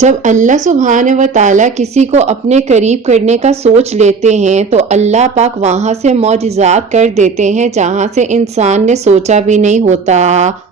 جب اللہ سبحانہ و تعالیٰ کسی کو اپنے قریب کرنے کا سوچ لیتے ہیں تو اللہ پاک وہاں سے معجزات کر دیتے ہیں جہاں سے انسان نے سوچا بھی نہیں ہوتا۔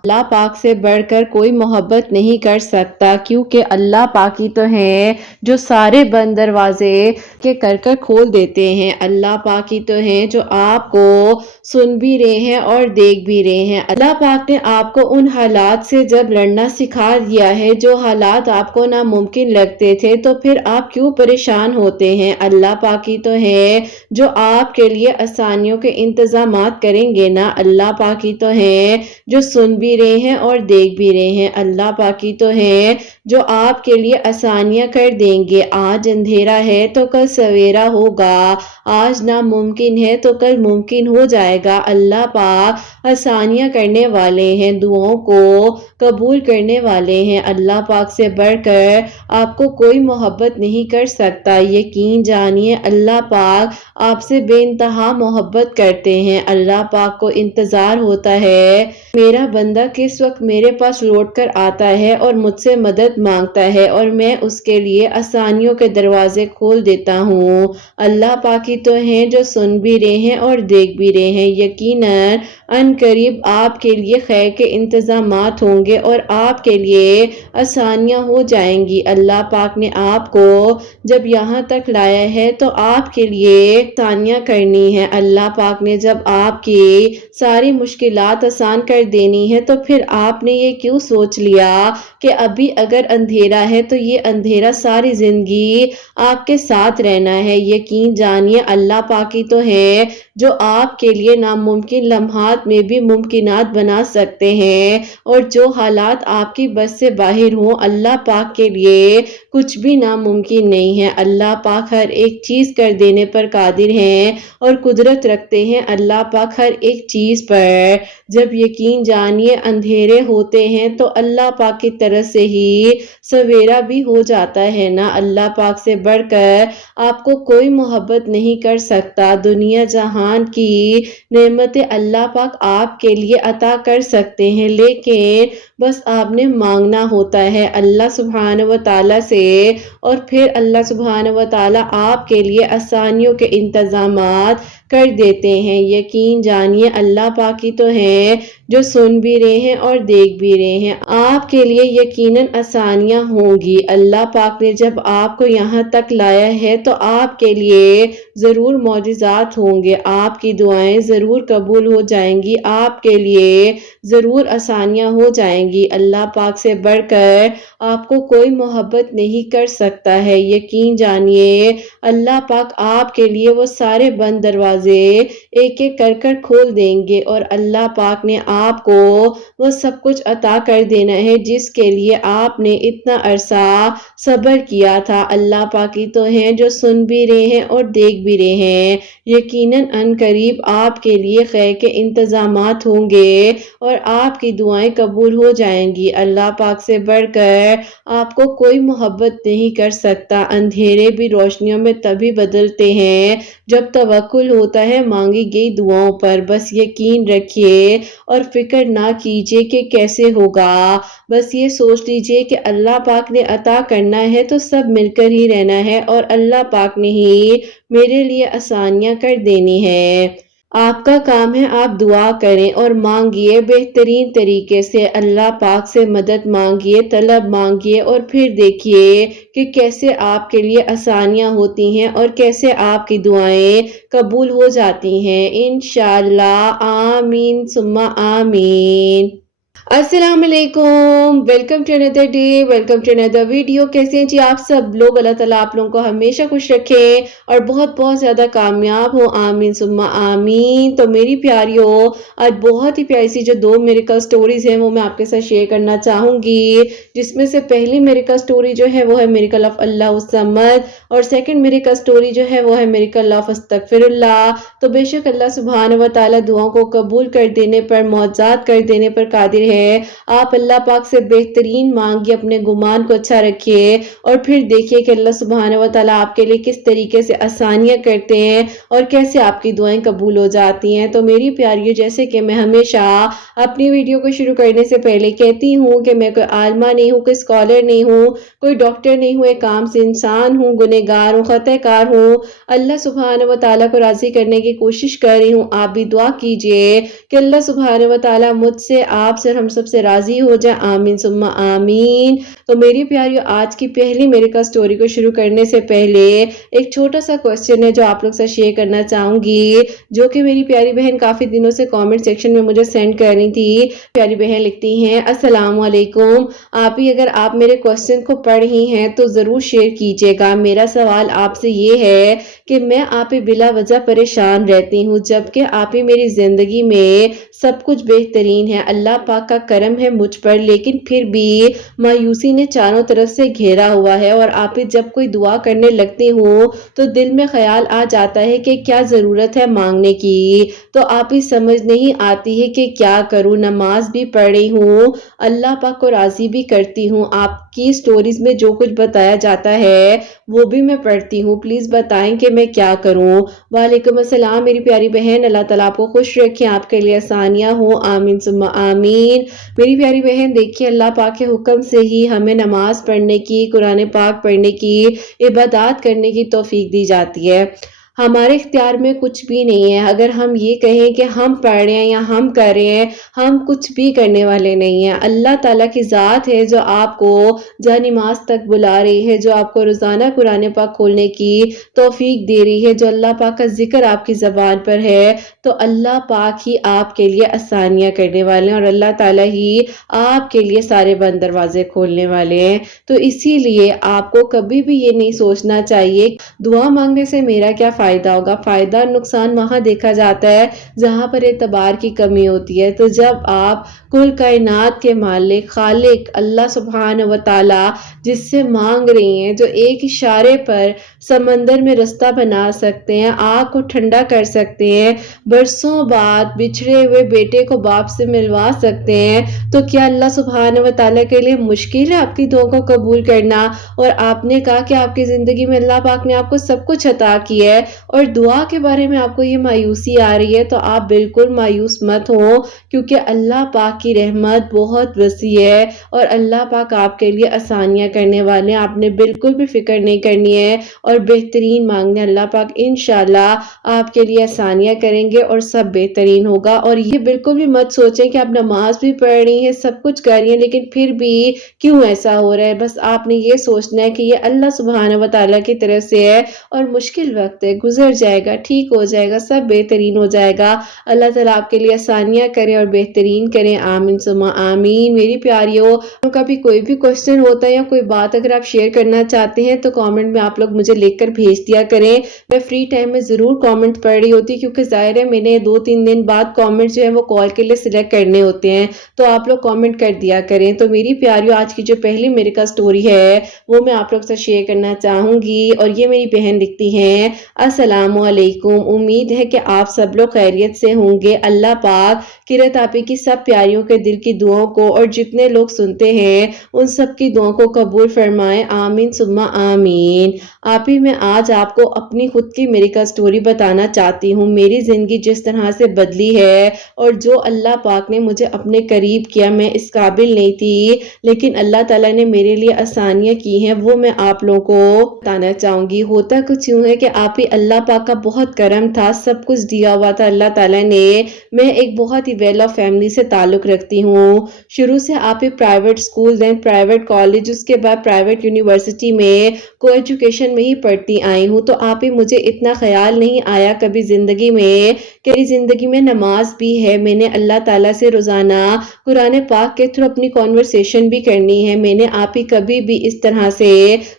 اللہ پاک سے بڑھ کر کوئی محبت نہیں کر سکتا، کیونکہ اللہ پاک ہی تو ہے جو سارے بند دروازے کے کر کھول دیتے ہیں۔ اللہ پاک ہی تو ہے جو آپ کو سن بھی رہے ہیں اور دیکھ بھی رہے ہیں۔ اللہ پاک نے آپ کو ان حالات سے جب لڑنا سکھا دیا ہے جو حالات آپ کو ناممکن لگتے تھے، تو پھر آپ کیوں پریشان ہوتے ہیں؟ اللہ پاک ہی تو ہے جو آپ کے لیے آسانیوں کے انتظامات کریں گے نا۔ اللہ پاک ہی تو ہے جو سن بھی رہے ہیں اور دیکھ بھی رہے ہیں۔ اللہ پاک ہی تو ہے جو آپ کے لیے آسانیاں کر دیں گے۔ آج اندھیرا ہے تو کل سویرا ہوگا، آج ناممکن ہے تو کل ممکن ہو جائے گا۔ اللہ پاک آسانیاں کرنے والے ہیں، دعاؤں کو قبول کرنے والے ہیں۔ اللہ پاک سے بڑھ کر آپ کو کوئی محبت نہیں کر سکتا۔ یقین جانیے اللہ پاک آپ سے بے انتہا محبت کرتے ہیں۔ اللہ پاک کو انتظار ہوتا ہے میرا بندہ کس وقت میرے پاس لوٹ کر آتا ہے اور مجھ سے مدد مانگتا ہے، اور میں اس کے لیے آسانیوں کے دروازے کھول دیتا ہوں۔ اللہ پاک ہی تو ہیں جو سن بھی رہے ہیں اور دیکھ بھی رہے ہیں۔ یقیناً ان قریب آپ کے لیے خیر کے انتظامات ہوں گے اور آپ کے لیے آسانیاں ہو جائیں گی۔ اللہ پاک نے آپ کو جب یہاں تک لایا ہے تو آپ کے لیے آسانیاں کرنی ہے۔ اللہ پاک نے جب آپ کی ساری مشکلات آسان کر دینی ہے تو پھر آپ نے یہ کیوں سوچ لیا کہ ابھی اگر اندھیرا ہے تو یہ اندھیرا ساری زندگی آپ کے ساتھ رہنا ہے۔ یقین جانیے اللہ پاک ہی تو ہے جو آپ کے لیے ناممکن لمحات میں بھی ممکنات بنا سکتے ہیں، اور جو حالات آپ کی بس سے باہر ہوں اللہ پاک کے لیے کچھ بھی ناممکن نہیں ہے۔ اللہ پاک ہر ایک چیز کر دینے پر قادر ہیں اور قدرت رکھتے ہیں اللہ پاک ہر ایک چیز پر۔ جب یقین جانیے اندھیرے ہوتے ہیں تو اللہ پاک کی طرف سے ہی سویرا بھی ہو جاتا ہے نا۔ اللہ پاک سے بڑھ کر آپ کو کوئی محبت نہیں کر سکتا۔ دنیا جہان کی نعمتیں اللہ پاک آپ کے لیے عطا کر سکتے ہیں، لیکن بس آپ نے مانگنا ہوتا ہے اللہ سبحانہ و تعالیٰ سے، اور پھر اللہ سبحانہ و تعالیٰ آپ کے لیے آسانیوں کے انتظامات کر دیتے ہیں۔ یقین جانیے اللہ پاک ہی تو ہیں جو سن بھی رہے ہیں اور دیکھ بھی رہے ہیں۔ آپ کے لیے یقیناً آسانیاں ہوں گی۔ اللہ پاک نے جب آپ کو یہاں تک لایا ہے تو آپ کے لیے ضرور معجزات ہوں گے، آپ کی دعائیں ضرور قبول ہو جائیں گی، آپ کے لیے ضرور آسانیاں ہو جائیں گی۔ اللہ پاک سے بڑھ کر آپ کو کوئی محبت نہیں کر سکتا ہے۔ یقین جانیے اللہ پاک آپ کے لیے وہ سارے بند دروازے ایک ایک کر کھول دیں گے، اور اللہ پاک نے آپ کو وہ سب کچھ عطا کر دینا ہے جس کے لیے آپ نے اتنا عرصہ صبر کیا تھا۔ اللہ پاک ہی تو ہیں جو سن بھی رہے ہیں اور دیکھ بھی رہے ہیں۔ یقیناً ان قریب آپ کے لیے خیر کے انتظامات ہوں گے اور آپ کی دعائیں قبول ہو جائیں گی۔ اللہ پاک سے بڑھ کر آپ کو کوئی محبت نہیں کر سکتا۔ اندھیرے بھی روشنیوں میں تبھی بدلتے ہیں جب توکل ہوتا ہے مانگی گئی دعاؤں پر۔ بس یقین رکھیے اور فکر نہ کیجیے کہ کیسے ہوگا، بس یہ سوچ لیجیے کہ اللہ پاک نے عطا کرنا ہے تو سب مل کر ہی رہنا ہے، اور اللہ پاک نے ہی میرے لیے آسانیاں کر دینی ہے۔ آپ کا کام ہے آپ دعا کریں اور مانگیے بہترین طریقے سے۔ اللہ پاک سے مدد مانگیے، طلب مانگیے، اور پھر دیکھیے کہ کیسے آپ کے لیے آسانیاں ہوتی ہیں اور کیسے آپ کی دعائیں قبول ہو جاتی ہیں انشاءاللہ۔ آمین ثم آمین۔ السلام علیکم، welcome to another day, welcome to another video. کیسے ہیں جی آپ سب لوگ؟ اللہ تعالیٰ آپ لوگوں کو ہمیشہ خوش رکھے اور بہت بہت زیادہ کامیاب ہو، آمین ثم آمین۔ تو میری پیاریو، آج بہت ہی پیاری سی جو 2 میریکل سٹوریز ہیں وہ میں آپ کے ساتھ شیئر کرنا چاہوں گی، جس میں سے پہلی میریکل سٹوری جو ہے وہ ہے میریکل آف اللہ الصمد، اور سیکنڈ میریکل سٹوری جو ہے وہ ہے میریکل آف استغفر اللہ۔ تو بے شک اللہ سبحانہ و تعالیٰ دعاؤں کو قبول کر دینے پر، معجزات کر دینے پر قادر ہے آپ اللہ پاک سے بہترین مانگیے، اپنے گمان کو اچھا رکھیے اور پھر دیکھیے کہ اللہ سبحانہ و تعالیٰ آپ کے لیے کس طریقے سے آسانیاں کرتے ہیں اور کیسے آپ کی دعائیں قبول ہو جاتی ہیں۔ تو میری پیاریوں، جیسے کہ میں ہمیشہ اپنی ویڈیو کو شروع کرنے سے پہلے کہتی ہوں کہ میں کوئی عالمہ نہیں ہوں، کوئی اسکالر نہیں ہوں، کوئی ڈاکٹر نہیں ہوں، ایک عام سے انسان ہوں، گنہگار ہوں، خطا کار ہوں۔ اللہ سبحانہ و تعالیٰ کو راضی کرنے کی کوشش کر رہی ہوں۔ آپ بھی دعا کیجئے کہ اللہ سبحانہ و تعالیٰ مجھ سے، آپ سے، ہم سب سے راضی ہو جائے، آمین ثم آمین۔ تو میری پیاریوں، آج کی پہلی میرے سٹوری کو شروع کرنے سے پہلے ایک چھوٹا سا کوسچن ہے جو آپ لوگ سے شیئر کرنا چاہوں گی، جو کہ میری پیاری بہن کافی دنوں سے کامنٹ سیکشن میں مجھے سینڈ کر رہی تھی۔ پیاری بہن لکھتی ہیں، السلام علیکم آپ ہی، اگر آپ میرے کوسچن کو پڑھ رہی ہیں تو ضرور شیئر کیجئے گا۔ میرا سوال آپ سے یہ ہے کہ میں آپ ہی بلا وجہ پریشان رہتی ہوں، جبکہ آپ ہی میری زندگی میں سب کچھ بہترین ہے، اللہ پاک کا کرم ہے مجھ پر، لیکن پھر بھی مایوسی نے چاروں طرف سے گھیرا ہوا ہے اور آپ ہی جب کوئی دعا کرنے لگتی ہوں تو دل میں خیال آ جاتا ہے کہ کیا ضرورت ہے مانگنے کی، تو آپ ہی سمجھ نہیں آتی ہے کہ کیا کروں۔ نماز بھی پڑھ رہی ہوں، اللہ پاک کو راضی بھی کرتی ہوں، آپ کی سٹوریز میں جو کچھ بتایا جاتا ہے وہ بھی میں پڑھتی ہوں، پلیز بتائیں کہ میں کیا کروں۔ وعلیکم السلام میری پیاری بہن، اللہ تعالیٰ آپ کو خوش رکھیں، آپ کے لیے آسانیاں ہوں، آمین ثم آمین۔ میری پیاری بہن دیکھیے، اللہ پاک کے حکم سے ہی ہمیں نماز پڑھنے کی، قرآن پاک پڑھنے کی، عبادات کرنے کی توفیق دی جاتی ہے۔ ہمارے اختیار میں کچھ بھی نہیں ہے۔ اگر ہم یہ کہیں کہ ہم پڑھ رہے ہیں یا ہم کر رہے ہیں، ہم کچھ بھی کرنے والے نہیں ہیں۔ اللہ تعالیٰ کی ذات ہے جو آپ کو جا نماز تک بلا رہی ہے، جو آپ کو روزانہ قرآن پاک کھولنے کی توفیق دے رہی ہے، جو اللہ پاک کا ذکر آپ کی زبان پر ہے، تو اللہ پاک ہی آپ کے لیے آسانیاں کرنے والے ہیں اور اللہ تعالیٰ ہی آپ کے لیے سارے بند دروازے کھولنے والے ہیں۔ تو اسی لیے آپ کو کبھی بھی یہ نہیں سوچنا چاہیے دعا مانگنے سے میرا کیا فائدہ ہوگا۔ فائدہ اور نقصان وہاں دیکھا جاتا ہے جہاں پر اعتبار کی کمی ہوتی ہے۔ تو جب آپ کل کائنات کے مالک، خالق اللہ سبحانہ و تعالیٰ جس سے مانگ رہی ہیں، جو ایک اشارے پر سمندر میں رستہ بنا سکتے ہیں، آگ کو ٹھنڈا کر سکتے ہیں، برسوں بعد بچھڑے ہوئے بیٹے کو باپ سے ملوا سکتے ہیں، تو کیا اللہ سبحانہ و تعالیٰ کے لیے مشکل ہے آپ کی دعا کو قبول کرنا؟ اور آپ نے کہا کہ آپ کی زندگی میں اللہ پاک نے آپ کو سب کچھ عطا کیا ہے اور دعا کے بارے میں آپ کو یہ مایوسی آ رہی ہے، تو آپ بالکل مایوس مت ہوں، کیونکہ اللہ پاک کی رحمت بہت وسیع ہے اور اللہ پاک آپ کے لیے آسانیاں کرنے والے ہیں۔ آپ نے بالکل بھی فکر نہیں کرنی ہے اور بہترین مانگنے، اللہ پاک انشاءاللہ آپ کے لیے آسانیاں کریں گے اور سب بہترین ہوگا۔ اور یہ بالکل بھی مت سوچیں کہ آپ نماز بھی پڑھ رہی ہیں، سب کچھ کر رہی ہیں، لیکن پھر بھی کیوں ایسا ہو رہا ہے۔ بس آپ نے یہ سوچنا ہے کہ یہ اللہ سبحانہ و تعالیٰ کی طرف سے ہے اور مشکل وقت ہے، گزر جائے گا، ٹھیک ہو جائے گا، سب بہترین ہو جائے گا۔ اللہ تعالیٰ آپ کے لیے آسانیاں کریں اور بہترین کریں، آمین ثم آمین۔ میری پیاریوں، کا بھی کوئی بھی کوسچن ہوتا ہے یا کوئی بات اگر آپ شیئر کرنا چاہتے ہیں تو کامنٹ میں آپ لوگ مجھے لکھ کر بھیج دیا کریں۔ میں فری ٹائم میں ضرور کامنٹ پڑھ رہی ہوتی، کیونکہ ظاہر ہے میں نے 2-3 دن بعد کامنٹ جو ہے وہ کال کے لیے سلیکٹ کرنے ہوتے ہیں، تو آپ لوگ کامنٹ کر دیا کریں۔ تو میری پیاریوں، آج کی جو پہلی میرے کا سٹوری ہے وہ میں آپ لوگ سے شیئر کرنا چاہوں گی، اور یہ میری بہن لکھتی ہیں، السلام علیکم، امید ہے کہ آپ سب لوگ خیریت سے ہوں گے۔ اللہ پاک قرۃ آپی کی سب پیاریوں کے دل کی دعاؤں کو اور جتنے لوگ سنتے ہیں ان سب کی دعاؤں کو قبول فرمائے، آمین ثم آمین۔ آپی، میں آج آپ کو اپنی خود کی میری کا سٹوری بتانا چاہتی ہوں۔ میری زندگی جس طرح سے بدلی ہے اور جو اللہ پاک نے مجھے اپنے قریب کیا، میں اس قابل نہیں تھی، لیکن اللہ تعالیٰ نے میرے لیے آسانیاں کی ہیں، وہ میں آپ لوگوں کو بتانا چاہوں گی۔ ہوتا کچھ یوں ہے کہ آپ ہی اللہ پاک کا بہت کرم تھا، سب کچھ دیا ہوا تھا اللہ تعالیٰ نے۔ میں ایک بہت ہی ویل آف فیملی سے تعلق رکھتی ہوں، شروع سے آپ ہی پرائیویٹ اسکول، دین پرائیویٹ کالج، اس کے بعد پرائیویٹ یونیورسٹی میں کو ایجوکیشن میں ہی پڑھتی آئی ہوں۔ تو آپ ہی مجھے اتنا خیال نہیں آیا کبھی زندگی میں کہ میری زندگی میں نماز بھی ہے، میں نے اللہ تعالیٰ سے روزانہ قرآن پاک کے تھرو اپنی کنورسیشن بھی کرنی ہے۔ میں نے آپ ہی کبھی بھی اس طرح سے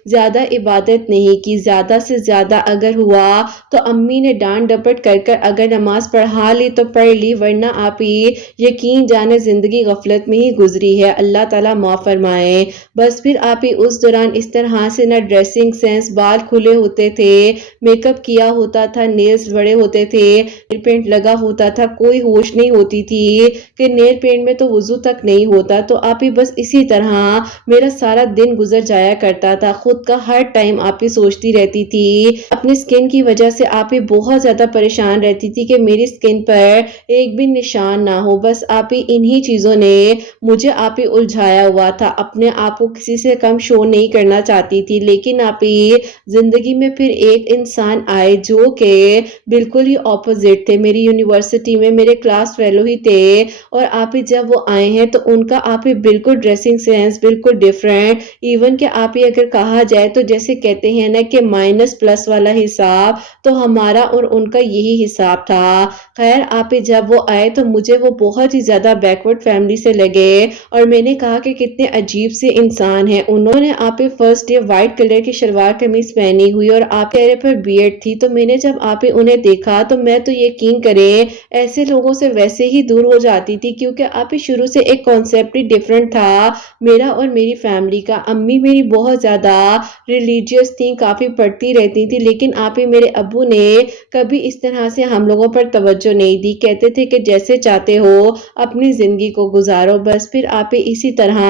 زیادہ عبادت نہیں کی، زیادہ سے زیادہ اگر ہوا تو امی نے ڈانٹ ڈپٹ کر اگر نماز پڑھا لی تو پڑھ لی، ورنہ آپ ہی یقین جانے زندگی غفلت میں ہی گزری ہے، اللہ تعالیٰ معاف فرمائے۔ بس پھر آپ ہی اس دوران اس طرح سے نہ ڈریسنگ سینس، بال کھلے ہوتے تھے، میک اپ کیا ہوتا تھا، نیلز بڑے ہوتے تھے، نیل پینٹ لگا ہوتا تھا، کوئی ہوش نہیں ہوتی تھی کہ نیل پینٹ میں تو وضو تک نہیں ہوتا، تو آپ ہی بس اسی طرح میرا سارا دن گزر جایا کرتا تھا۔ خود کا ہر ٹائم آپ ہی سوچتی رہتی تھی، اپنی سکن کی وجہ سے آپ ہی بہت زیادہ پریشان رہتی تھی کہ میری سکن پر ایک بھی نشان نہ ہو۔ بس آپ ہی انہی چیزوں نے مجھے آپ ہی الجھایا ہوا تھا، اپنے آپ کو کسی سے کم شو نہیں کرنا چاہتی تھی، لیکن آپ ہی زندگی میں پھر ایک انسان آئے جو کہ بالکل ہی اپوزٹ تھے، میری یونیورسٹی میں میرے کلاس فیلو ہی تھے، اور آپ ہی جب وہ آئے ہیں تو ان کا آپ ہی بالکل ڈریسنگ سینس بالکل ڈیفرنٹ، ایون کہ آپ ہی اگر کہا جائے تو جیسے کہتے ہیں نا کہ مائنس پلس والا حساب، تو ہمارا اور ان کا یہی حساب تھا۔ خیر آپ ہی جب وہ آئے تو مجھے وہ بہت ہی زیادہ بیکورڈ فیملی سے لگے، اور میں نے کہا کہ کتنے عجیب سے انسان ہیں۔ انہوں نے آپ ہی فرسٹ ڈے وائٹ کلر کی شلوار قمیض پہنی ہوئی اور آپ کے چہرے پر بیئرڈ تھی، تو میں نے جب آپ ہی انہیں دیکھا تو میں تو یقین کریں ایسے لوگوں سے ویسے ہی دور ہو جاتی تھی، کیونکہ آپ ہی شروع سے ایک کانسیپٹ ہی ڈیفرنٹ تھا میرا اور میری فیملی کا۔ امی میری بہت زیادہ ریلیجیس تھی، کافی پڑھتی رہتی تھی، لیکن آپ ہی میرے ابو نے کبھی اس طرح سے ہم لوگوں پر توجہ نہیں دی، کہتے تھے کہ جیسے چاہتے ہو اپنی زندگی کو گزارو۔ بس پھر آپ ہی اسی طرح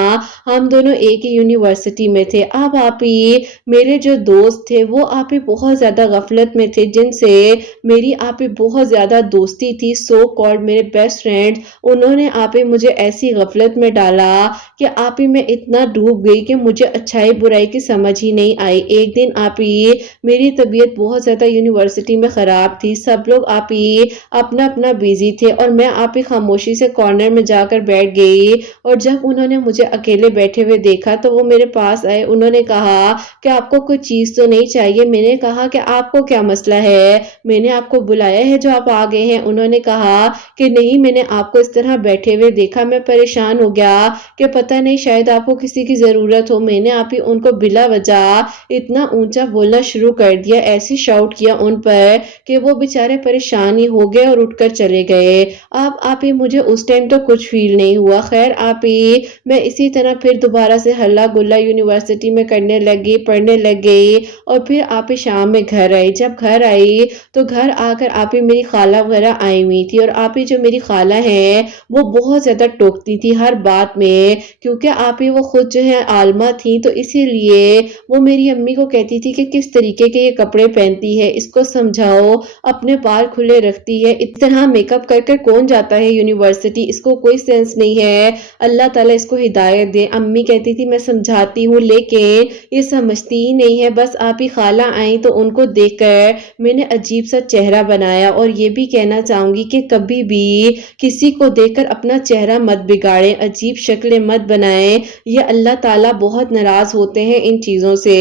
ہم دونوں ایک ہی یونیورسٹی میں تھے۔ اب آپ ہی میرے جو دوست تھے وہ آپ ہی بہت زیادہ غفلت میں تھے، جن سے میری آپ ہی بہت زیادہ دوستی تھی، سو کالڈ میرے بیسٹ فرینڈ، انہوں نے آپ ہی مجھے ایسی غفلت میں ڈالا کہ آپ ہی میں اتنا ڈوب گئی کہ مجھے اچھائی برائی کی سمجھ ہی نہیں آئی۔ ایک دن آپ ہی میری طبیعت بہت زیادہ یونیورسٹی میں خراب تھی، سب لوگ آپ ہی اپنا اپنا بیزی تھے، اور میں آپ ہی خاموشی سے کارنر میں جا کر بیٹھ گئی، اور جب انہوں نے مجھے اکیلے بیٹھے ہوئے دیکھا تو وہ میرے پاس آئے، انہوں نے کہا کہ آپ کو کوئی چیز تو نہیں چاہیے؟ میں نے کہا کہ آپ کو کیا مسئلہ ہے، میں نے آپ کو بلایا ہے جو آپ آ گئے ہیں؟ انہوں نے کہا کہ نہیں، میں نے آپ کو اس طرح بیٹھے ہوئے دیکھا، میں پریشان ہو گیا کہ پتہ نہیں شاید آپ کو کسی کی ضرورت ہو۔ میں نے آپ ہی ان کو بلا وجہ اتنا اونچا بولنا شروع کر دیا، ایسی شاؤٹ کیا ان پر کہ وہ بیچارے پریشان ہی ہو گئے اور اٹھ کر چلے گئے۔ اب آپ ہی مجھے اس ٹائم تو کچھ فیل نہیں ہوا۔ خیر آپ ہی میں اسی طرح پھر دوبارہ سے ہلا گلا یونیورسٹی میں کرنے لگی، پڑھنے لگ گئی، اور پھر آپ ہی شام میں گھر آئی۔ جب گھر آئی تو گھر آ کر آپ ہی میری خالہ وغیرہ آئی ہوئی تھی، اور آپ ہی جو میری خالہ ہیں وہ بہت زیادہ ٹوکتی تھی ہر بات میں، کیونکہ آپ ہی وہ خود جو ہے عالمہ تھی، تو اسی لیے وہ میری امی کو کہتی تھی کہ کس طریقے کے یہ کپڑے پہنتی ہے، اس کو سمجھاؤ، اپنے بال کھلے رکھتی ہے، اس طرح میک اپ کر کر کون جاتا ہے یونیورسٹی، اس کو کوئی سینس نہیں ہے، اللہ تعالیٰ اس کو ہدایت دے۔ امی کہتی تھی میں سمجھاتی ہوں لیکن یہ سمجھتی ہی نہیں ہے۔ بس آپ ہی خالہ آئیں تو ان کو دیکھ کر میں نے عجیب سا چہرہ بنایا، اور یہ بھی کہنا چاہوں گی کہ کبھی بھی کسی کو دیکھ کر اپنا چہرہ مت بگاڑیں، عجیب شکلیں مت بنائیں، یہ اللہ تعالیٰ بہت ناراض ہوتے ہیں ان چیزوں سے۔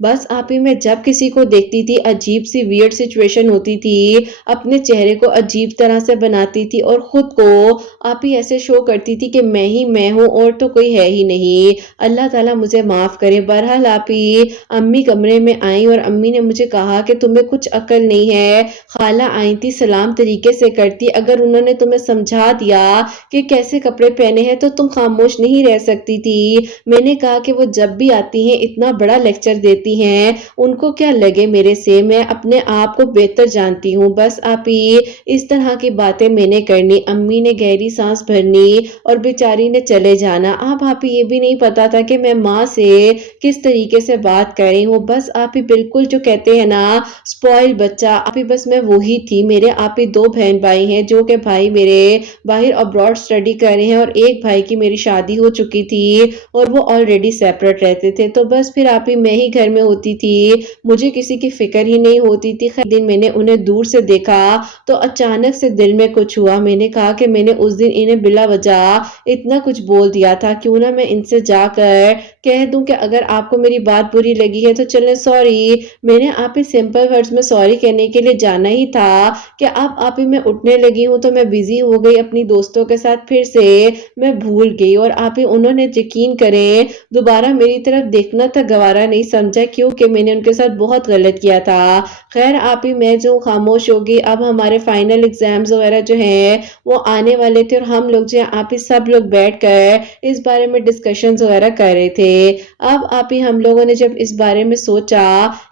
بس آپ ہی میں جب کسی کو دیکھتی تھی عجیب سی ویئرڈ سچویشن ہوتی تھی، اپنے چہرے کو عجیب طرح سے بناتی تھی، اور خود کو آپ ہی ایسے شو کرتی تھی کہ میں ہی میں ہوں اور تو کوئی ہے ہی نہیں، اللہ تعالیٰ مجھے معاف کرے۔ بہرحال آپ ہی امی کمرے میں آئیں اور امی نے مجھے کہا کہ تمہیں کچھ عقل نہیں ہے، خالہ آئی تھی سلام طریقے سے کرتی، اگر انہوں نے تمہیں سمجھا دیا کہ کیسے کپڑے پہنے ہیں تو تم خاموش نہیں رہ سکتی تھی۔ میں نے کہا کہ وہ جب بھی آتی ہیں اتنا بڑا لیکچر دیتی ہیں، ان کو کیا لگے میرے سے، میں اپنے آپ کو بہتر جانتی ہوں۔ بس آپ ہی اس طرح کی باتیں میں نے کرنی، امی نے گہری سانس بھرنی اور بیچاری نے چلے جانا۔ اب آپ ہی یہ بھی نہیں پتا تھا کہ میں ماں سے کس طریقے سے بات کر رہی ہوں، بس آپ ہی بالکل جو کہتے ہیں نا سپوائل بچہ، آپ ہی بس میں وہی تھی۔ میرے آپ ہی 2 بہن بھائی ہیں، جو کہ بھائی میرے باہر ابراڈ سٹڈی کر رہے ہیں، اور ایک بھائی کی میری شادی ہو چکی تھی اور وہ آلریڈی سیپریٹ رہتے تھے، تو بس پھر آپ ہی میں ہی گھر میں ہوتی تھی، مجھے کسی کی فکر ہی نہیں ہوتی تھی۔ خیر دن میں نے انہیں دور سے دیکھا تو اچانک سے دل میں کچھ ہوا، میں نے کہا کہ میں نے اس دن انہیں بلا وجہ اتنا کچھ بول دیا تھا، کیوں نہ میں ان سے جا کر کہہ دوں کہ اگر آپ کو میری بات بری لگی ہے تو چلیں سوری۔ میں نے آپ ہی سمپل ورڈز میں سوری کہنے کے لیے جانا ہی تھا کہ اب آپ ہی میں اٹھنے لگی ہوں تو میں بیزی ہو گئی اپنی دوستوں کے ساتھ، پھر سے میں بھول گئی، اور آپ ہی انہوں نے یقین کریں دوبارہ میری طرف دیکھنا تھا گوارا نہیں سمجھا، کیونکہ میں نے ان کے ساتھ بہت غلط کیا تھا۔ خیر آپ ہی میں جو خاموش ہوگی، اب ہمارے فائنل ایگزامز وغیرہ جو ہیں وہ آنے والے تھے اور ہم لوگ جو ہیں آپ ہی سب لوگ بیٹھ کر اس بارے میں ڈسکشنز وغیرہ کر رہے تھے۔ اب آپ ہی ہم لوگوں نے جب اس بارے میں سوچا،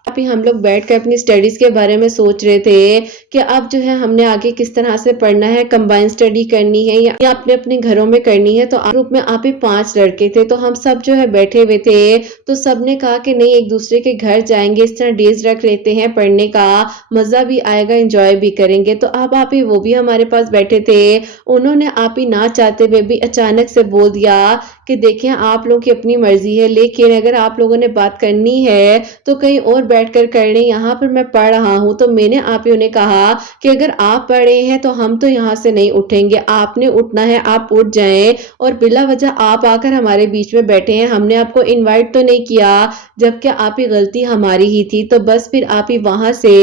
اب ہی ہم لوگ بیٹھ کر اپنی سٹڈیز کے بارے میں سوچ رہے تھے کہ اب جو ہے ہم نے آگے کس طرح سے پڑھنا ہے، کمبائن سٹڈی کرنی ہے یا اپنے اپنے گھروں میں کرنی ہے۔ تو گروپ میں آپ ہی 5 لڑکے تھے، تو ہم سب جو ہے بیٹھے ہوئے تھے، تو سب نے کہا کہ نہیں ایک دوسرے کے گھر جائیں گے، اس طرح ڈیز رکھ لیتے ہیں، پڑھنے کا مزہ بھی آئے گا، انجوائے بھی کریں گے۔ تو اب آپ ہی وہ بھی ہمارے پاس بیٹھے تھے، انہوں نے آپ ہی نہ چاہتے ہوئے بھی اچانک سے بول دیا کہ دیکھیں آپ لوگوں کی اپنی مرضی ہے، لیکن اگر آپ لوگوں نے بات کرنی ہے تو کہیں اور بیٹھ کر کر لیں، یہاں پر میں پڑھ رہا ہوں۔ تو میں نے آپ ہی انہیں کہا کہ اگر آپ پڑھ رہے ہیں تو ہم تو یہاں سے نہیں اٹھیں گے، آپ نے اٹھنا ہے آپ اٹھ جائیں، اور بلا وجہ آپ آ کر ہمارے بیچ میں بیٹھے ہیں، ہم نے آپ کو انوائٹ تو نہیں کیا، جبکہ آپ ہی غلطی ہماری ہی تھی۔ تو بس پھر آپ ہی وہاں سے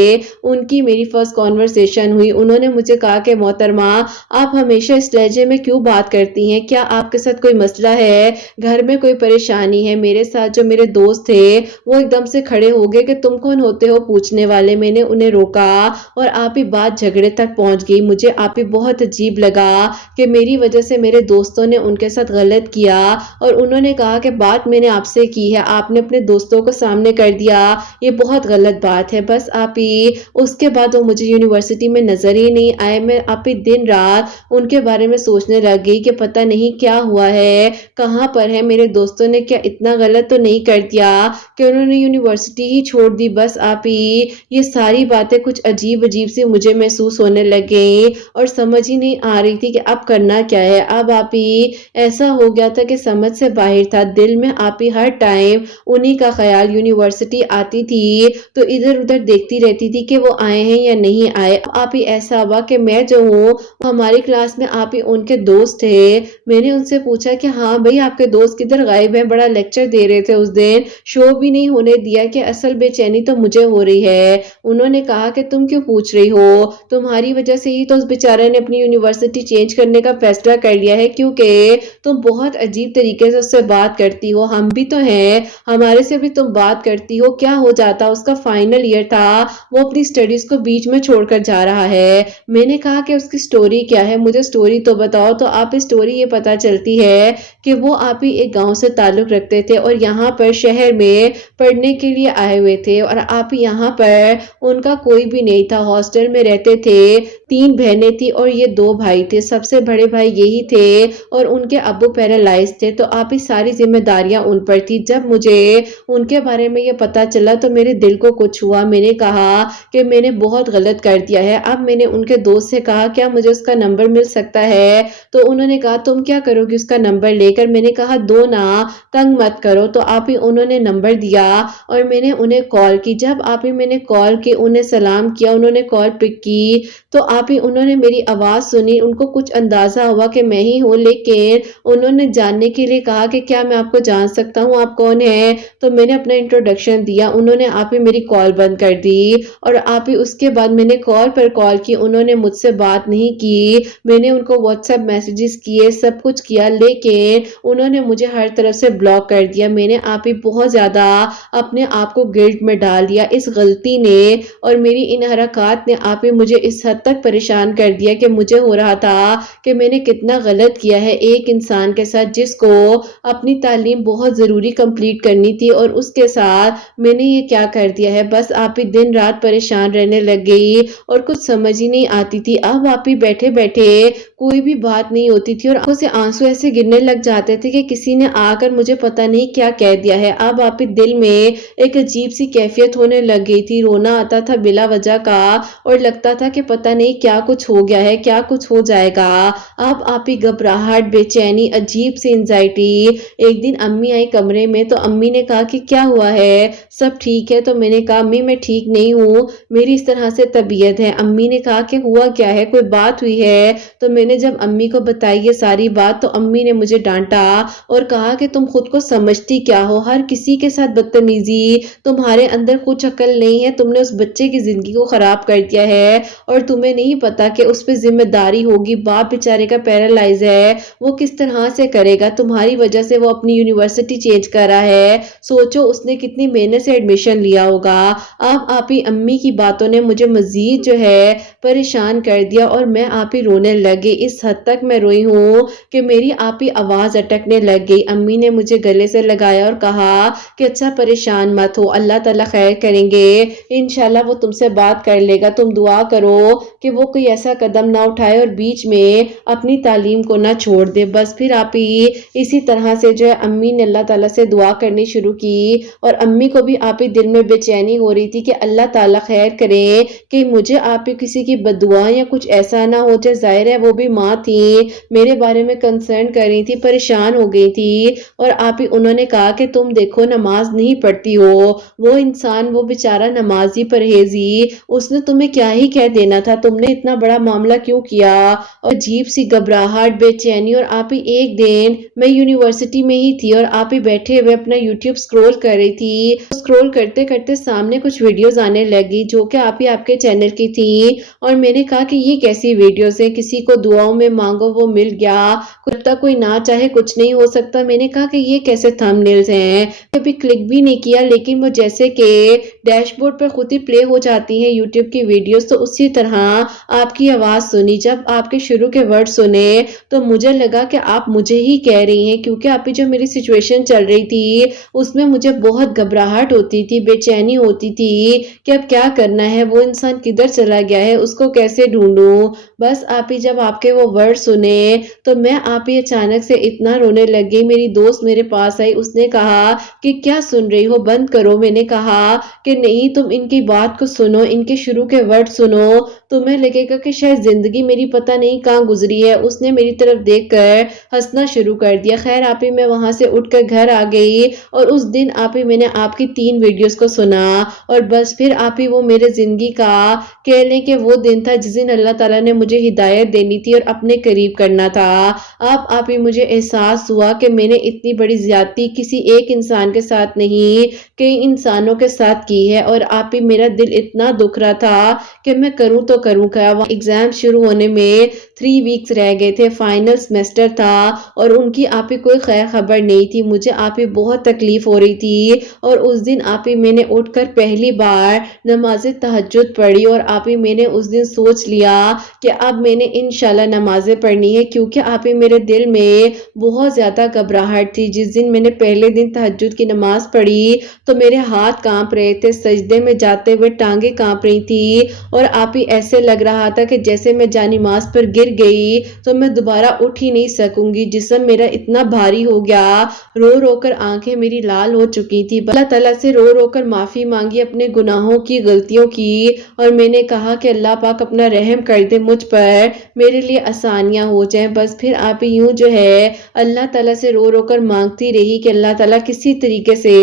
ان کی میری فرسٹ کانورسیشن ہوئی، انہوں نے مجھے کہا کہ محترمہ آپ ہمیشہ اس لہجے میں کیوں بات کرتی ہیں، کیا آپ کے ساتھ کوئی مسئلہ ہے، گھر میں کوئی پریشانی ہے؟ میرے ساتھ جو میرے دوست تھے وہ ایک دم سے کھڑے ہو گئے کہ تم کون ہوتے ہو پوچھنے والے۔ میں نے انہیں روکا اور آپ ہی بات جھگڑے تک پہنچ گئی۔ مجھے آپ ہی بہت عجیب لگا کہ میری وجہ سے میرے دوستوں نے ان کے ساتھ غلط کیا، اور انہوں نے کہا کہ بات میں نے آپ سے کی ہے، آپ نے اپنے دوستوں کو سامنے کر دیا، یہ بہت غلط بات ہے۔ بس آپ ہی اس کے بعد وہ مجھے یونیورسٹی میں نظر ہی نہیں آئے، میں آپ ہی دن رات ان کے بارے میں سوچنے لگ گئی کہ پتہ نہیں کیا ہوا ہے، کہاں پر ہے، میرے دوستوں نے کیا اتنا غلط تو نہیں کر دیا کہ انہوں نے یونیورسٹی ہی چھوڑ دی۔ بس آپ ہی یہ ساری باتیں کچھ عجیب عجیب سی مجھے محسوس ہونے لگ گئی اور سمجھ ہی نہیں آ رہی تھی کہ اب کرنا کیا ہے۔ اب آپ ہی ایسا ہو گیا تھا کہ سمجھ سے باہر تھا، دل میں آپ ہی ہر ٹائم انہی کا خیال، یونیورسٹی آتی تھی تو ادھر ادھر دیکھتی رہتی تھی کہ وہ آئے ہیں یا نہیں آئے۔ آپ ہی ایسا ہوا کہ میں جو ہوں ہماری کلاس میں آپ ہی ان کے دوست تھے، میں نے ان سے پوچھا کہ ہاں بھئی آپ کے دوست کدھر غائب ہیں، بڑا لیکچر دے رہے تھے اس دن، شو بھی نہیں ہونے دیا، کہ اصل بے چینی تو مجھے ہو رہی ہے۔ انہوں نے کہا کہ تم کیوں پوچھ رہی ہو، تمہاری وجہ سے ہی تو اس بیچارے نے اپنی یونیورسٹی چینج کرنے کا فیصلہ کر لیا ہے، کیونکہ تم بہت عجیب طریقے سے اس سے بات کرتی ہو، ہم بھی تو ہیں، ہمارے سے بھی تم بات کرتی ہو، کیا ہو جاتا، اس کا فائنل ایئر تھا، وہ اپنی سٹڈیز کو بیچ میں چھوڑ کر جا رہا ہے۔ میں نے کہا کہ اس کی سٹوری کیا ہے، مجھے سٹوری تو بتاؤ۔ تو آپ اس سٹوری یہ پتا چلتی ہے کہ وہ آپ ہی ایک گاؤں سے تعلق رکھتے تھے اور یہاں پر شہر میں پڑھنے کے لیے آئے ہوئے تھے، اور آپ ہی یہاں پر ان کا کوئی بھی نہیں تھا، ہاسٹل میں رہتے تھے، 3 بہنیں تھی اور یہ 2 بھائی تھے، سب سے بڑے بھائی یہی تھے اور ان کے ابو پیرالائز تھے، تو آپ ہی ساری ذمہ داریاں ان پر تھی۔ جب مجھے ان کے بارے میں یہ پتا چلا تو میرے دل کو کچھ ہوا، میں نے کہا کہ میں نے بہت غلط کر دیا ہے۔ اب میں نے ان کے دوست سے کہا کیا مجھے اس کا نمبر مل سکتا ہے، تو انہوں نے کہا تم کیا کرو گی اس کا نمبر لے کر؟ میں نے کہا دو نا، تنگ مت کرو۔ تو آپ ہی انہوں نے نمبر دیا اور میں نے انہیں کال کی۔ جب آپ ہی میں نے کال کی، انہیں سلام کیا، انہوں نے کال پک کی، تو آپ ہی انہوں نے میری آواز سنی، ان کو کچھ اندازہ ہوا کہ میں ہی ہوں، لیکن انہوں نے جاننے کے لیے کہا کہ کیا میں آپ کو جان سکتا ہوں، آپ کون ہیں؟ تو میں نے اپنا انٹروڈکشن دیا، انہوں نے آپ ہی میری کال بند کر دی، اور آپ ہی اس کے بعد میں نے کال پر کال کی، انہوں نے مجھ سے بات نہیں کی، میں نے ان کو واٹس ایپ میسیجز کیے، سب کچھ کیا، لیکن انہوں نے مجھے ہر طرف سے بلاک کر دیا۔ میں نے آپ ہی بہت زیادہ اپنے آپ کو گلٹ میں ڈال دیا، اس غلطی نے اور میری ان حرکات نے آپ ہی مجھے اس حد تک پریشان کر دیا کہ مجھے ہو رہا تھا کہ میں نے کتنا غلط کیا ہے ایک انسان کے ساتھ جس کو اپنی تعلیم بہت ضروری کمپلیٹ کرنی تھی، اور اس کے ساتھ میں نے یہ کیا کر دیا ہے۔ بس آپ ہی دن رات پریشان رہنے لگ گئی اور کچھ سمجھ ہی نہیں آتی تھی۔ اب آپ ہی بیٹھے بیٹھے کوئی بھی بات نہیں ہوتی تھی اور آنکھوں سے آنسو ایسے گرنے لگ جاتے تھے کہ کسی نے آ کر مجھے پتہ نہیں کیا کہہ دیا ہے۔ اب آپ ہی دل میں ایک عجیب سی کیفیت ہونے لگ گئی تھی، رونا آتا تھا بلا وجہ کا، اور لگتا تھا کہ پتہ نہیں کیا کچھ ہو گیا ہے، کیا کچھ ہو جائے گا۔ اب آپ ہی گھبراہٹ، بے چینی، عجیب سی انزائٹی۔ ایک دن امی آئی کمرے میں تو امی نے کہا کہ کیا ہوا ہے، سب ٹھیک ہے؟ تو میں نے کہا امی میں ٹھیک نہیں ہوں، میری اس طرح سے طبیعت ہے۔ امی نے کہا کہ ہوا کیا ہے، کوئی بات ہوئی ہے؟ تو میں نے جب امی کو بتائی یہ ساری بات تو امی نے مجھے ڈانٹا اور کہا کہ تم خود کو سمجھتی کیا ہو، ہر کسی کے ساتھ بدتمیزی، تمہارے اندر کچھ عقل نہیں ہے، تم نے اس بچے کی زندگی کو خراب کر دیا ہے اور تمہیں تمہیں نہیں پتا کہ اس پہ ذمہ داری ہوگی، باپ بیچارے کا پیرالائز ہے، وہ کس طرح سے کرے گا، تمہاری وجہ سے وہ اپنی یونیورسٹی چینج کر رہا ہے، سوچو اس نے کتنی محنت سے ایڈمیشن لیا ہوگا۔ اب آپ ہی امی کی باتوں نے مجھے مزید جو ہے پریشان کر دیا اور میں آپ ہی رونے لگی، اس حد تک میں روئی ہوں کہ میری آپ ہی آواز اٹکنے لگ گئی۔ امی نے مجھے گلے سے لگایا اور کہا کہ اچھا پریشان مت ہو، اللہ تعالیٰ خیر کریں گے، انشاءاللہ وہ تم سے بات کر لے گا، تم دعا کرو کہ وہ کوئی ایسا قدم نہ اٹھائے اور بیچ میں اپنی تعلیم کو نہ چھوڑ دے۔ بس پھر آپ ہی اسی طرح سے جو ہے امی نے اللہ تعالیٰ سے دعا کرنی شروع کی اور امی کو بھی آپ ہی دل میں بے چینی ہو رہی تھی کہ اللہ تعالیٰ خیر کرے کہ مجھے آپ ہی کسی کی بددعا یا کچھ ایسا نہ ہو جائے۔ ظاہر ہے وہ بھی ماں تھی، میرے بارے میں کنسرن کر رہی تھی، پریشان ہو گئی تھی اور آپ ہی انہوں نے کہا کہ تم دیکھو نماز نہیں پڑھتی ہو، وہ انسان وہ بیچارہ نمازی پرہیزی، اس نے تمہیں کیا ہی کہہ دینا تھا، تم نے اتنا بڑا معاملہ کیوں کیا؟ اور عجیب سی گھبراہٹ، بے چینی، اور آپ ہی ایک دن میں یونیورسٹی میں ہی تھی اور آپ ہی بیٹھے ہوئے اپنا یوٹیوب سکرول کر رہی تھی، سکرول کرتے کرتے سامنے کچھ ویڈیوز آنے لگی جو کہ آپ ہی آپ کے چینل کی تھی اور میں نے کہا کہ یہ کیسی ویڈیوز ہیں، کسی کو دعاؤں میں مانگو وہ مل گیا، جب تک کوئی نہ چاہے کچھ نہیں ہو سکتا۔ میں نے کہا کہ یہ کیسے تھمبنیلز ہیں، کبھی کلک بھی نہیں کیا لیکن وہ جیسے کہ ڈیش بورڈ پر خود ہی پلے ہو جاتی ہیں یوٹیوب کی ویڈیوز، تو اسی طرح آپ کی آواز سنی۔ جب آپ کے شروع کے ورڈ سنے تو مجھے لگا کہ آپ مجھے ہی کہہ رہی ہیں، کیونکہ آپ کی جو میری سچویشن چل رہی تھی اس میں مجھے بہت گھبراہٹ ہوتی تھی، بے چینی ہوتی تھی کہ اب کیا کرنا ہے، وہ انسان کدھر چلا گیا ہے، اس کو کیسے ڈھونڈوں۔ بس آپ ہی جب آپ کے وہ ورڈ سنے تو میں آپ ہی اچانک سے اتنا رونے لگی۔ میری دوست میرے پاس آئی، اس نے کہا کہ کیا سن رہی ہو، بند کرو۔ میں نے کہا کہ نہیں، تم ان کی بات کو سنو، ان کے شروع کے ورڈ سنو، تمہیں لگے گا کہ شاید زندگی میری پتہ نہیں کہاں گزری ہے۔ اس نے میری طرف دیکھ کر ہنسنا شروع کر دیا۔ خیر آپ ہی میں وہاں سے اٹھ کر گھر آ گئی اور اس دن آپ ہی میں نے آپ کی 3 ویڈیوز کو سنا اور بس پھر آپ ہی وہ میرے زندگی کا کہہ لیں کہ وہ دن تھا جس دن اللہ تعالیٰ نے مجھے ہدایت دینی تھی اور اپنے قریب کرنا تھا۔ اب آپ ہی مجھے احساس ہوا کہ میں نے اتنی بڑی زیادتی کسی ایک انسان کے ساتھ نہیں، کئی انسانوں کے ساتھ کی ہے اور آپ ہی میرا دل اتنا دکھ رہا تھا کہ میں کروں تو کروں کیا۔ ایگزام شروع ہونے میں 3 ویکس رہ گئے تھے، فائنل سیمسٹر تھا اور ان کی آپ ہی کوئی خیر خبر نہیں تھی۔ مجھے آپ ہی بہت تکلیف ہو رہی تھی اور اس دن آپ ہی میں نے اٹھ کر پہلی بار نماز تہجد پڑھی اور آپ ہی میں نے اس دن سوچ لیا کہ اب میں نے انشاءاللہ نمازیں پڑھنی ہے، کیونکہ آپ ہی میرے دل میں بہت زیادہ گھبراہٹ تھی۔ جس دن میں نے پہلے دن تہجد کی نماز پڑھی تو میرے ہاتھ کانپ رہے تھے، سجدے میں جاتے ہوئے ٹانگیں کانپ رہی تھی اور آپ ہی ایسے لگ رہا تھا کہ جیسے میں جانماز پر گر گئی تو میں دوبارہ اٹھ ہی نہیں سکوں گی، جسم میرا اتنا بھاری ہو گیا، رو رو کر آنکھیں میری لال ہو چکی تھی۔ اللہ تعالیٰ سے رو رو کر معافی مانگی اپنے گناہوں کی، غلطیوں کی، اور میں نے کہا کہ اللہ پاک اپنا رحم کر دے مجھ پر، میرے لیے آسانیاں ہو جائیں۔ بس پھر آپ ہی یوں جو ہے اللہ تعالیٰ سے رو رو کر مانگتی رہی کہ اللہ تعالیٰ کسی طریقے سے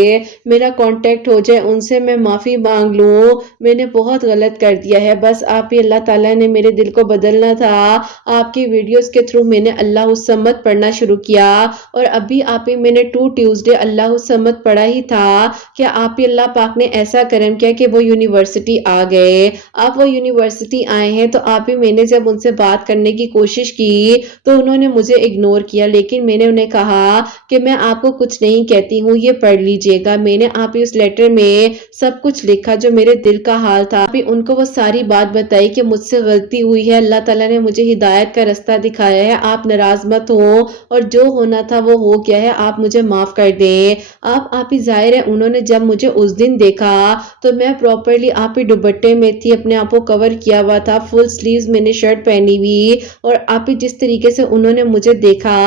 میرا کانٹیکٹ ہو جائے، ان سے میں معافی مانگ لوں، میں نے بہت غلط کر دیا ہے۔ بس آپ ہی اللہ تعالیٰ نے میرے دل کو بدلنا تھا۔ آپ کی ویڈیوز کے تھرو میں نے اللہ الصمد پڑھنا شروع کیا اور ابھی آپ ہی میں نے 2 ٹیوزڈے اللہ الصمد پڑھا ہی تھا کہ آپ ہی اللہ پاک نے ایسا کرم کیا کہ وہ یونیورسٹی آ گئے۔ آپ وہ یونیورسٹی آئے ہیں تو آپ ہی میں نے جب ان سے بات کرنے کی کوشش کی تو انہوں نے مجھے اگنور کیا، لیکن میں نے انہیں کہا کہ میں آپ کو کچھ نہیں کہتی ہوں، یہ پڑھ لیجئے گا۔ میں نے آپ ہی اس لیٹر میں سب کچھ لکھا جو میرے دل کا حال تھا، آپ ہی ان کو وہ ساری بات بتائی کہ مجھ سے غلطی ہوئی ہے، اللہ تعالیٰ نے مجھے ہدایت کا رستہ دکھایا ہے، آپ ناراض مت ہوں اور جو ہونا تھا وہ ہو گیا ہے، آپ مجھے معاف کر دیں۔ آپ ہی ظاہر ہے انہوں نے جب مجھے اس دن دیکھا تو میں پراپرلی آپ ہی دوپٹے میں تھی، اپنے آپ کو کور کیا ہوا تھا، فل سلیوز میں نے شرٹ پہنی ہوئی، اور آپ ہی جس طریقے سے انہوں نے مجھے دیکھا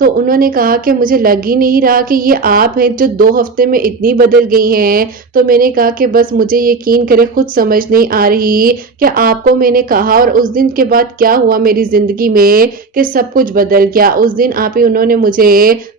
تو انہوں نے کہا کہ مجھے لگ ہی نہیں رہا کہ یہ آپ ہیں جو 2 ہفتے میں اتنی بدل گئی ہیں۔ تو میں نے کہا کہ بس مجھے یقین کرے خود سمجھ نہیں آ رہی کہ آپ کو میں نے کہا اور اس دن کے بعد کیا ہوا میری زندگی میں کہ سب کچھ بدل گیا۔ اس دن آپ ہی انہوں نے مجھے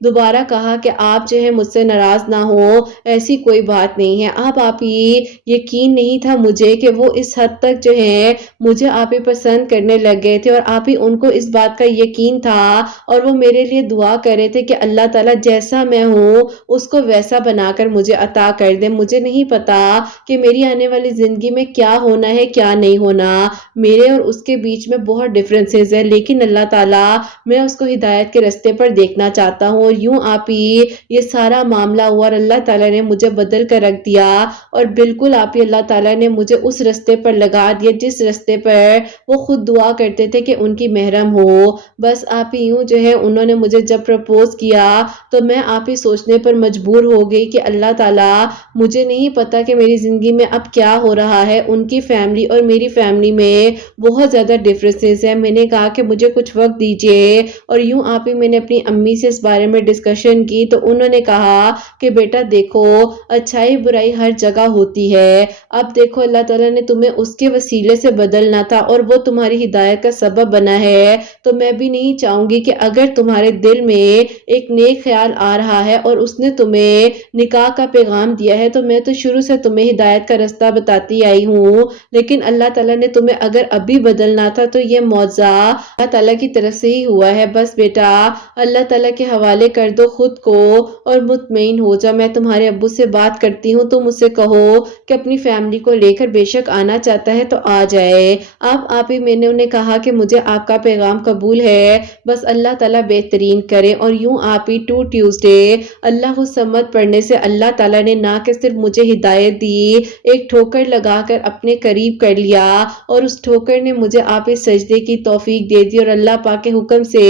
دوبارہ کہا کہ آپ جو ہے مجھ سے ناراض نہ ہو، ایسی کوئی بات نہیں ہے۔ اب آپ ہی یقین نہیں تھا مجھے کہ وہ اس حد تک جو ہے مجھے آپ ہی پسند کرنے لگ گئے تھے اور آپ ہی ان کو اس بات کا یقین تھا اور وہ میرے لیے دعا کر رہے تھے کہ اللہ تعالیٰ جیسا میں ہوں اس کو ویسا بنا کر مجھے عطا کر دے۔ مجھے نہیں پتا کہ میری آنے والی زندگی میں کیا ہونا ہے کیا نہیں ہونا، میرے اور اس کے بیچ میں بہت ڈفرینسز ہے، لیکن اللہ تعالیٰ میں اس کو ہدایت کے رستے پر دیکھنا چاہتا ہوں۔ اور یوں آپ ہی یہ سارا معاملہ ہوا اور اللہ تعالیٰ نے مجھے بدل کر رکھ دیا، اور بالکل آپ ہی اللہ تعالیٰ نے مجھے اس رستے پر لگا دیا جس رستے پر وہ خود دعا کرتے تھے کہ ان کی محرم ہو۔ بس آپ ہی یوں جو ہے انہوں نے مجھے جب پرپوز کیا تو میں آپ ہی سوچنے پر مجبور ہو گئی کہ اللہ تعالیٰ مجھے نہیں پتا کہ میری زندگی میں اب کیا ہو رہا ہے۔ ان کی فیملی اور میری فیملی میں بہت زیادہ ڈفرینسز ہیں۔ میں نے کہا کہ مجھے کچھ وقت دیجیے، اور یوں آپ ہی میں نے اپنی امی سے اس بارے میں ڈسکشن کی تو انہوں نے کہا کہ بیٹا دیکھو، اچھائی برائی ہر جگہ ہوتی ہے، اب دیکھو اللہ تعالیٰ نے تمہیں اس کے وسیلے سے بدلنا تھا اور وہ تمہاری ہدایت کا سبب بنا ہے، تو میں بھی نہیں چاہوں گی کہ اگر تمہارے دل میں ایک نیک خیال آ رہا ہے اور اس نے تمہیں نکاح کا پیغام دیا ہے تو میں تو شروع سے تمہیں ہدایت کا رستہ بتاتی آئی ہوں، لیکن اللہ تعالیٰ نے تمہیں اگر ابھی بدلنا تھا تو یہ معجزہ اللہ تعالیٰ کی طرف سے ہی ہوا ہے۔ بس بیٹا اللہ تعالیٰ کے حوالے کر دو خود کو اور مطمئن ہو جا، میں تمہارے ابو سے بات کرتی ہوں، تم اسے کہو کہ اپنی فیملی کو لے کر بے شک آنا چاہتا ہے تو آ جائے۔ اب آپ ہی میں نے انہیں کہا کہ مجھے آپ کا پیغام قبول ہے، بس اللہ تعالیٰ بہترین کرے۔ اور یوں آپ ہی 2 ٹیوزڈے اللہ الصمد پڑھنے سے اللہ تعالیٰ نے نہ کہ صرف مجھے ہدایت دی، ایک ٹھوکر لگا کر اپنے قریب کر لیا، اور اس ٹھوکر نے مجھے آپ ہی سجدے کی توفیق دے دی، اور اللہ پاک کے حکم سے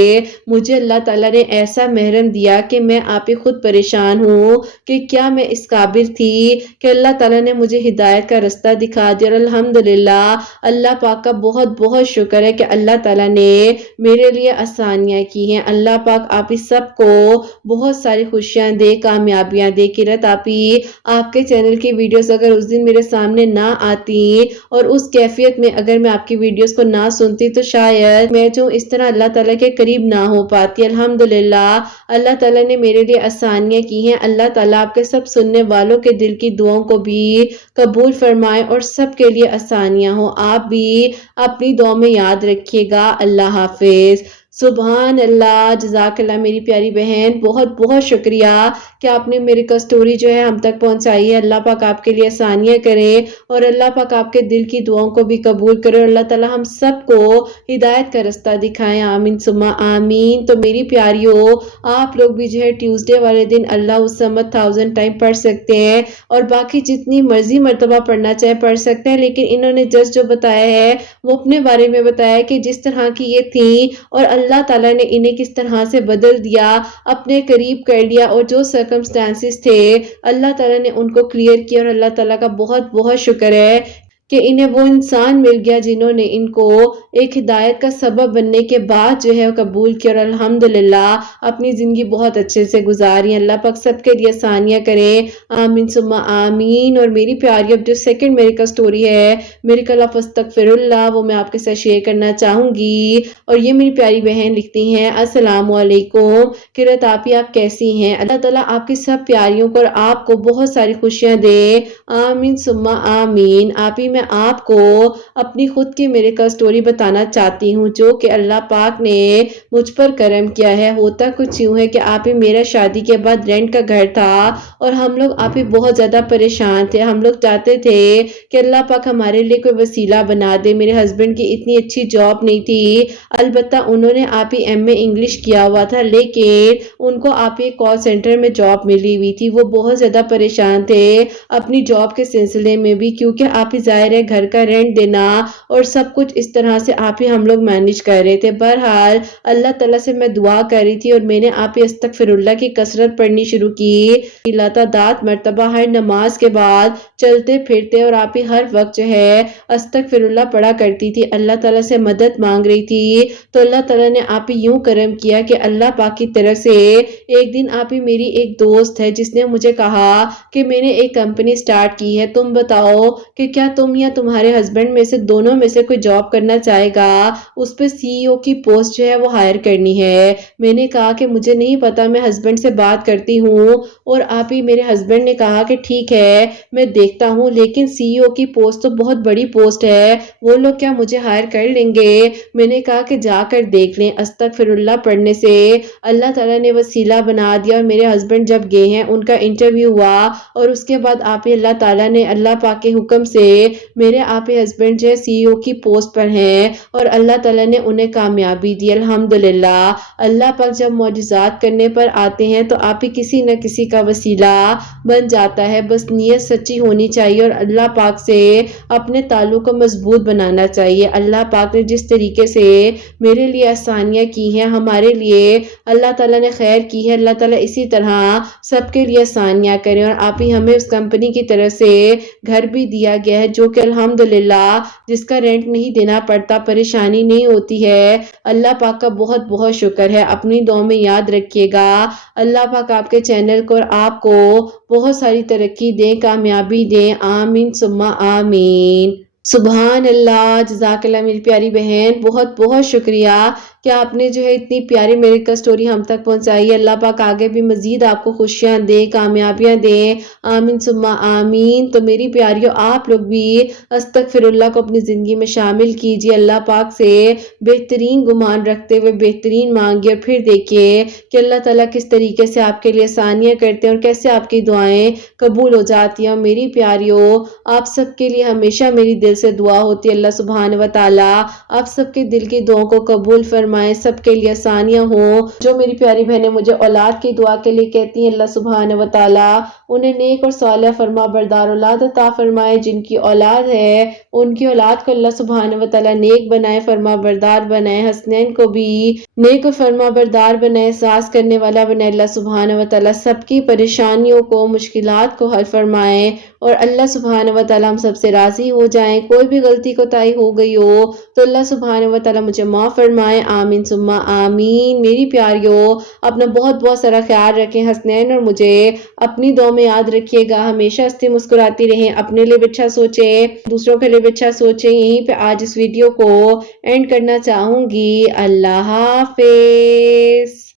مجھے اللہ تعالیٰ نے ایسا محرم دیا کہ میں آپ ہی خود پریشان ہوں کہ کیا میں اس قابل تھی کہ اللہ تعالیٰ نے مجھے ہدایت کا رستہ دکھا دیا۔ اور الحمدللہ اللہ پاک کا بہت بہت شکر ہے کہ اللہ تعالیٰ نے میرے لیے آسانیاں کی ہیں۔ اللہ پاک آپ ہی سب کو بہت ساری خوشیاں دے، کامیابیاں دے۔ قرت آپ ہی آپ کے چینل کی ویڈیوز اگر اس دن میرے سامنے نہ آتی اور اس کیفیت میں اگر میں آپ کی ویڈیوز کو نہ سنتی تو شاید میں جو اس طرح اللہ تعالیٰ کے قریب نہ ہو پاتی۔ الحمدللہ اللہ تعالیٰ نے میرے لیے آسانیاں کی ہیں۔ اللہ تعالیٰ آپ کے سب سننے والوں کے دل کی دعاؤں کو بھی قبول فرمائے اور سب کے لیے آسانیاں ہوں۔ آپ بھی اپنی دعا میں یاد رکھیے گا۔ اللہ حافظ۔ سبحان اللہ، جزاک اللہ میری پیاری بہن، بہت بہت شکریہ کہ آپ نے میری کا سٹوری جو ہے ہم تک پہنچائی ہے۔ اللہ پاک آپ کے لیے آسانیاں کرے اور اللہ پاک آپ کے دل کی دعاؤں کو بھی قبول کرے، اور اللہ تعالیٰ ہم سب کو ہدایت کا رستہ دکھائیں، آمین ثم آمین۔ تو میری پیاریوں، آپ لوگ بھی جو ہے ٹیوزڈے والے دن اللہ الصمد 1000 ٹائم پڑھ سکتے ہیں، اور باقی جتنی مرضی مرتبہ پڑھنا چاہے پڑھ سکتے ہیں، لیکن انہوں نے جسٹ جو بتایا ہے وہ اپنے بارے میں بتایا کہ جس طرح کی یہ تھیں اور اللہ تعالیٰ نے انہیں کس طرح سے بدل دیا، اپنے قریب کر لیا، اور جو سرکمسٹانسز تھے اللہ تعالیٰ نے ان کو کلیئر کیا، اور اللہ تعالیٰ کا بہت بہت شکر ہے کہ انہیں وہ انسان مل گیا جنہوں نے ان کو ایک ہدایت کا سبب بننے کے بعد جو ہے قبول کیا، اور الحمدللہ اپنی زندگی بہت اچھے سے گزاری۔ اللہ پاک سب کے لیے آسانیاں کرے، آمین ثم آمین۔ اور میری پیاری اب جو سیکنڈ میرے کا سٹوری ہے، میرے کا لفظ استغفر اللہ، وہ میں آپ کے ساتھ شیئر کرنا چاہوں گی۔ اور یہ میری پیاری بہن لکھتی ہیں، السلام علیکم قرت آپ ہی آپ کیسی ہیں؟ اللہ تعالیٰ آپ کی سب پیاریوں کو اور آپ کو بہت ساری خوشیاں دے، آمین ثم آمین۔ آپ ہی میں آپ کو اپنی خود کی میرے کا سٹوری بتانا چاہتی ہوں جو کہ اللہ پاک نے مجھ پر کرم کیا ہے۔ ہوتا کچھ یوں ہے کہ آپ ہی میرا شادی کے بعد رینٹ کا گھر تھا اور ہم لوگ آپ ہی بہت زیادہ پریشان تھے۔ ہم لوگ چاہتے تھے کہ اللہ پاک ہمارے لیے کوئی وسیلہ بنا دے۔ میرے ہسبینڈ کی اتنی اچھی جاب نہیں تھی، البتہ انہوں نے آپ ہی ایم اے انگلش کیا ہوا تھا، لیکن ان کو آپ ہی کال سینٹر میں جاب ملی ہوئی تھی۔ وہ بہت زیادہ پریشان تھے اپنی جاب کے سلسلے میں بھی، کیونکہ آپ ہی ظاہر ہے گھر کا رینٹ دینا اور سب کچھ اس طرح سے آپ ہی ہم لوگ مینج کر رہے تھے۔ بہرحال اللہ تعالیٰ سے میں دعا کر رہی تھی اور میں نے آپ ہی استغفر اللہ کی کثرت پڑھنی شروع کی، لاتعداد مرتبہ ہر نماز کے بعد چلتے پھرتے، اور آپ ہی ہر وقت جو ہے استغفر اللہ پڑھا کرتی تھی، اللہ تعالیٰ سے مدد مانگ رہی تھی۔ تو اللہ تعالیٰ نے آپ ہی یوں کرم کیا کہ اللہ پاک کی طرف سے ایک دن آپ ہی میری ایک دوست ہے جس نے مجھے کہا کہ میں نے ایک کمپنی سٹارٹ کی ہے، تم بتاؤ کہ کیا تم یا تمہارے ہسبینڈ میں سے دونوں میں سے کوئی جاب کرنا چاہے گا، اس پہ سی ای او کی پوسٹ جو ہے وہ ہائر کرنی ہے۔ میں نے کہا کہ مجھے نہیں پتا، میں ہسبینڈ سے بات کرتی ہوں، اور آپ ہی میرے ہسبینڈ نے کہا کہ ٹھیک ہے میں دیکھتا ہوں، لیکن سی ای او کی پوسٹ تو بہت بڑی پوسٹ ہے، وہ لوگ کیا مجھے ہائر کر لیں گے؟ میں نے کہا کہ جا کر دیکھ لیں۔ استغفر اللہ پڑھنے سے اللہ تعالیٰ نے وسیلہ بنا دیا، اور میرے ہسبینڈ جب گئے ہیں ان کا انٹرویو ہوا، اور اس کے بعد آپ ہی اللہ تعالیٰ نے اللہ پاک کے حکم سے میرے آپ ہسبینڈ جو ہے CEO کی پوسٹ پر ہیں اور اللہ تعالیٰ نے انہیں کامیابی دی الحمدللہ۔ اللہ پاک جب معجزات کرنے پر آتے ہیں تو آپ ہی کسی نہ کسی کا وسیلہ بن جاتا ہے، بس نیت سچی ہونی چاہیے اور اللہ پاک سے اپنے تعلق کو مضبوط بنانا چاہیے۔ اللہ پاک نے جس طریقے سے میرے لیے آسانیاں کی ہیں، ہمارے لیے اللہ تعالیٰ نے خیر کی ہے، اللہ تعالیٰ اسی طرح سب کے لیے آسانیاں کریں۔ اور آپ ہی ہمیں اس کمپنی کی طرف سے گھر بھی دیا گیا ہے جو کہ الحمدللہ جس کا رینٹ نہیں دینا پڑتا، پریشانی نہیں ہوتی ہے، اللہ پاک کا بہت بہت شکر ہے۔ اپنی دعا میں یاد رکھیے گا، اللہ پاک آپ کے چینل کو اور آپ کو بہت ساری ترقی دیں، کامیابی دیں، آمین ثم آمین۔ سبحان اللہ، جزاک اللہ میری پیاری بہن، بہت بہت شکریہ کہ آپ نے جو ہے اتنی پیاری میری کا سٹوری ہم تک پہنچائی ہے۔ اللہ پاک آگے بھی مزید آپ کو خوشیاں دے، کامیابیاں دے، آمین ثم آمین۔ تو میری پیاریوں، آپ لوگ بھی استغفر اللہ کو اپنی زندگی میں شامل کیجیے، اللہ پاک سے بہترین گمان رکھتے ہوئے بہترین مانگیے، اور پھر دیکھیے کہ اللہ تعالیٰ کس طریقے سے آپ کے لیے آسانیاں کرتے ہیں اور کیسے آپ کی دعائیں قبول ہو جاتی ہیں۔ اور میری پیاریوں، آپ سب کے لیے ہمیشہ میری دل سے دعا ہوتی ہے، اللہ سبحانہ و تعالیٰ آپ سب کے دل کی دعاؤں کو قبول فرمائے، سب کے لیے آسانیاں ہوں۔ جو میری پیاری بہنیں مجھے اولاد کی دعا کے لیے کہتی ہیں، اللہ سبحانہ و تعالیٰ انہیں نیک اور صالح فرما بردار اولاد عطا فرمائے۔ جن کی اولاد ہے ان کی اولاد کو اللہ سبحانہ و تعالیٰ نیک بنائے، فرما بردار بنائے، حسنین کو بھی نیک اور فرما بردار بنائے، احساس کرنے والا بنائے۔ اللہ سبحانہ و تعالیٰ سب کی پریشانیوں کو، مشکلات کو حل فرمائے، اور اللہ سبحانہ و تعالیٰ ہم سب سے راضی ہو جائیں۔ کوئی بھی غلطی کوتاہی ہو گئی ہو تو اللہ سبحانہ و تعالیٰ مجھے معاف فرمائے، آمین ثم آمین۔ میری پیاریوں، اپنا بہت بہت سارا خیال رکھیں، حسنین اور مجھے اپنی دعا میں یاد رکھیے گا، ہمیشہ ہنستی مسکراتی رہیں، اپنے لیے بھی اچھا سوچیں، دوسروں کے لیے بھی اچھا سوچیں۔ یہیں پہ آج اس ویڈیو کو اینڈ کرنا چاہوں گی۔ اللہ حافظ۔